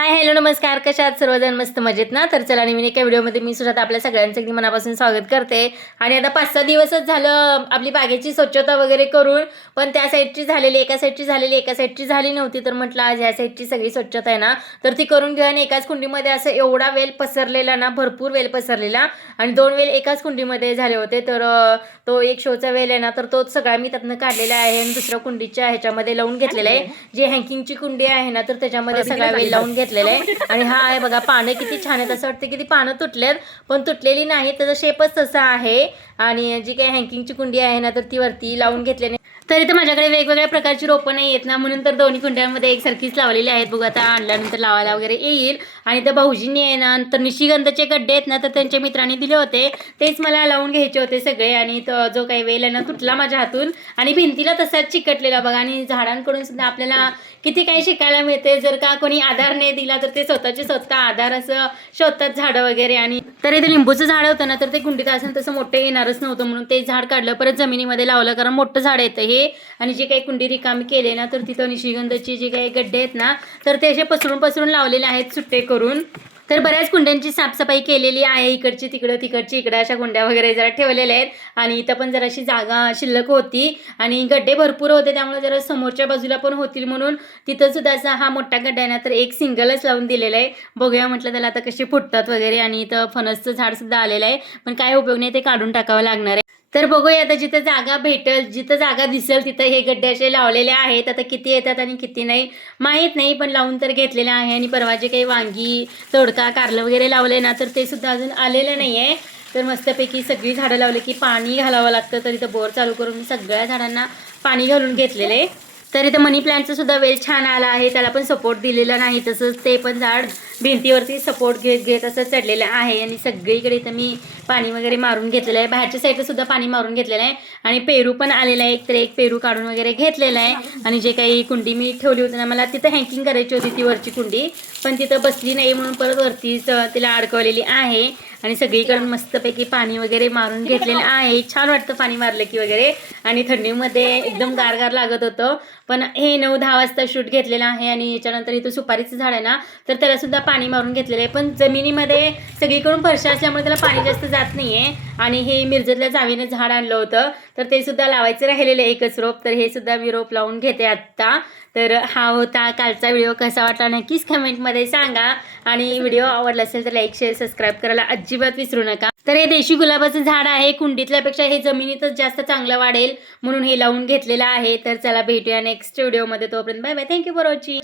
Hi hello नमस्कार, कशा आहात सर्वजण? मस्त मजेत ना? तर चला नवीन एका व्हिडिओमध्ये मी सुद्धा आपल्या सगळ्यांचं अगदी मनापासून स्वागत करते. आणि आता 5-6 दिवसच झालं आपली बागेची स्वच्छता वगैरे करून, पण त्या साईडची झालेली, एका साईडची झालेली, एका साईडची झाली नव्हती. तर म्हटलं आज ह्या साईडची सगळी स्वच्छता आहे ना, तर ती करून घेऊया. आणि एकाच कुंडीमध्ये असं एवढा वेल पसरलेला ना, भरपूर वेल पसरलेला, आणि 2 वेल एकाच कुंडीमध्ये झाले होते. तर तो एक शोचा वेल आहे ना, तर तोच सगळा मी त्यातनं काढलेला आहे आणि दुसऱ्या कुंडीच्या ह्याच्यामध्ये लावून घेतलेला आहे. जी हँकिंगची कुंडी आहे ना, तर त्याच्यामध्ये सगळा वेल लावून घेतलेला आहे. आणि हा आहे बघा, पानं किती छान आहेत. असं वाटतं की ती पानं तुटल्यात, पण तुटलेली नाही, त्याचा शेपच तसा आहे. आणि जी काही हँकिंगची कुंडी आहे ना, तर ती वरती लावून घेतल्याने तरी तर माझ्याकडे वेगवेगळ्या प्रकारची रोपं नाही येत ना, म्हणून तर दोन्ही कुंड्यांमध्ये एकसारखीच लावलेली आहेत. बघू आता आणल्यानंतर लावायला वगैरे येईल. आणि त्या भाऊजींनी आहे ना, तर निशिगंधाचे गड्डे आहेत ना, तर त्यांच्या मित्रांनी दिले होते, तेच मला लावून घ्यायचे होते सगळे. आणि तो जो काही वेल आहे ना, तुटला माझ्या हातून आणि भिंतीला तसाच चिकटलेला बघा. आणि झाडांकडून सुद्धा आपल्याला किती काही शिकायला मिळते. जर का कोणी आधार नाही दिला तर ते स्वतःचे स्वतः आधार असं शोधतात झाडं वगैरे. आणि तर इथे लिंबूचं झाड होतं ना, तर ते कुंडीत असेल तसं मोठं येणारच नव्हतं, म्हणून ते झाड काढलं, परत जमिनीमध्ये लावलं, कारण मोठं झाड येतं हे. आणि जे काही कुंडी रिकामी केले ना, तर तिथं निशिगंधाचे जे काही गड्डे आहेत ना, तर ते असे पसरून पसरून लावलेले आहेत सुट्टे करून. तर बऱ्याच कुंड्यांची साफसफाई केलेली आहे, इकडची तिकडं, तिकडची इकडं, अशा कुंड्या वगैरे जरा ठेवलेल्या आहेत. आणि इथं पण जराशी जागा शिल्लक होती आणि गड्डे भरपूर होते, त्यामुळे जरा समोरच्या बाजूला पण होतील म्हणून तिथं सुद्धा असा हा मोठा गड्डा आहे ना, तर एक सिंगलच लावून दिलेला आहे. बघूया म्हटलं त्याला आता कसे फुटतात वगैरे. आणि इथं फणसचं झाड सुद्धा आलेलं आहे, पण काय उपयोग नाही, ते काढून टाकावं लागणार आहे. तर बघूया आता, जिथं जागा भेटेल, जिथं जागा दिसेल तिथं हे गड्डे असे लावलेले आहेत. आता किती येतात आणि किती नाही माहीत नाही, पण लावून तर घेतलेले आहे. आणि परवा जे काही वांगी, दोडका, कारलं वगैरे लावले ना, तर ते सुद्धा अजून आलेलं नाही आहे. तर मस्तपैकी सगळी झाडं लावली की पाणी घालावं लागतं, तर इथं बोर चालू करून सगळ्या झाडांना पाणी घालून घेतलेलं आहे. तर इथं मनी प्लांटचं सुद्धा वेल छान आला आहे, त्याला पण सपोर्ट दिलेला नाही, तसंच ते पण झाड भिंतीवरती सपोर्ट घेत घेत असं चढलेलं आहे. आणि सगळीकडे इथं मी पाणी वगैरे मारून घेतलेलं आहे, बाहेरच्या साईडला सुद्धा पाणी मारून घेतलेलं आहे. आणि पेरू पण आलेला आहे, तर एक पेरू काढून वगैरे घेतलेला आहे. आणि जे काही कुंडी मी ठेवली होती ना, मला तिथं हँकिंग करायची होती ती वरची कुंडी, पण तिथं बसली नाही, म्हणून परत वरतीच तिला अडकवलेली आहे. आणि सगळीकडून मस्तपैकी पाणी वगैरे मारून घेतलेलं आहे. छान वाटतं पाणी मारलं की वगैरे. आणि थंडीमध्ये एकदम गारगार लागत होतं. पण हे 9-10 वाजता शूट घेतलेलं आहे. आणि याच्यानंतर इथं सुपारीचं झाड आहे ना, तर त्याला सुद्धा पाणी मारून घेतलेलं आहे, पण जमिनीमध्ये सगळीकडून फरशा असल्यामुळे त्याला पाणी जास्त जात नाही आहे. आणि हे मिरजेतल्या जावीने झाड आणलं होतं, तर ते सुद्धा लावायचं राहिलेलं एकच रोप, तर हे सुद्धा मी रोप लावून घेते आत्ता. तर हा होता कालचा व्हिडिओ. कसा वाटला नक्कीच कमेंटमध्ये सांगा. आणि व्हिडिओ आवडला असेल तर लाईक, शेअर, सबस्क्राईब करायला अजिबात विसरू नका. तर हे देशी गुलाबाचं झाड आहे, कुंडीतल्यापेक्षा हे जमिनीतच जास्त चांगलं वाढेल, म्हणून हे लावून घेतलेलं आहे. तर चला भेटूया नेक्स्ट व्हिडिओमध्ये, तोपर्यंत bye bye, thank you for watching.